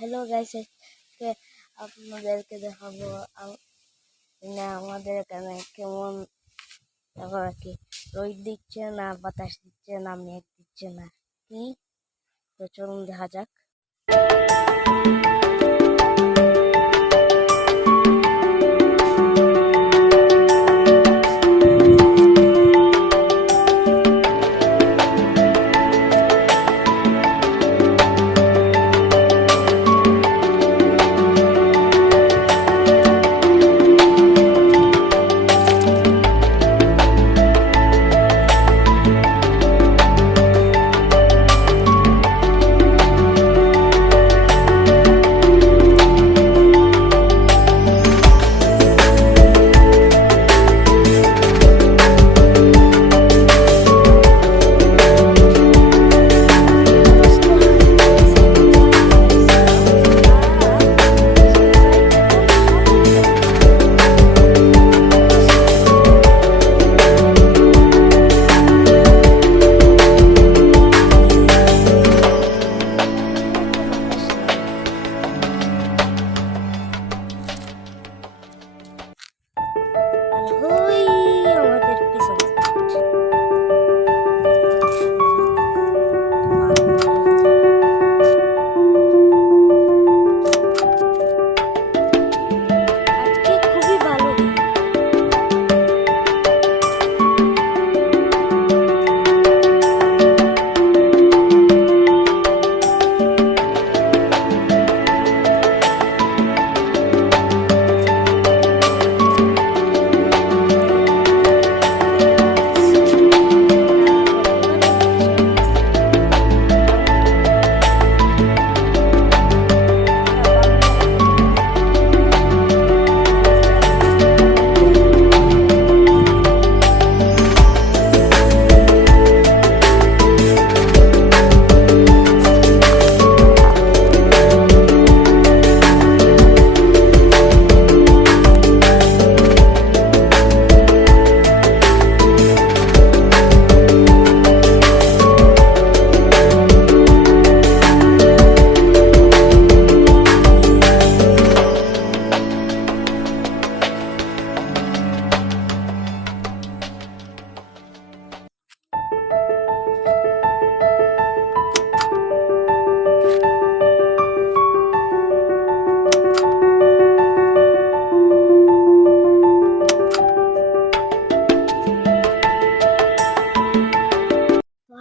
Hello guys, আজকে আপনাদেরকে দেখাবো আমাদের এখানে কেমন এখন আর কি রোদ দিচ্ছে না, বাতাস দিচ্ছে না, মেঘ দিচ্ছে না, কি তো চলুন দেখা যাক। ওই আমাদের পিছনে আজকে খুবই ভালো দিন।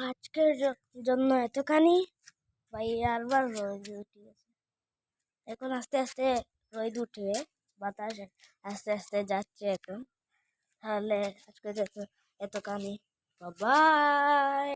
আজকের জন্য এতখানি ভাই, আরবার রোদ উঠে গেছে। এখন আস্তে আস্তে রোদ উঠবে, বাতাস আস্তে আস্তে যাচ্ছে এখন। তাহলে আজকে এতখানি, বাবাই।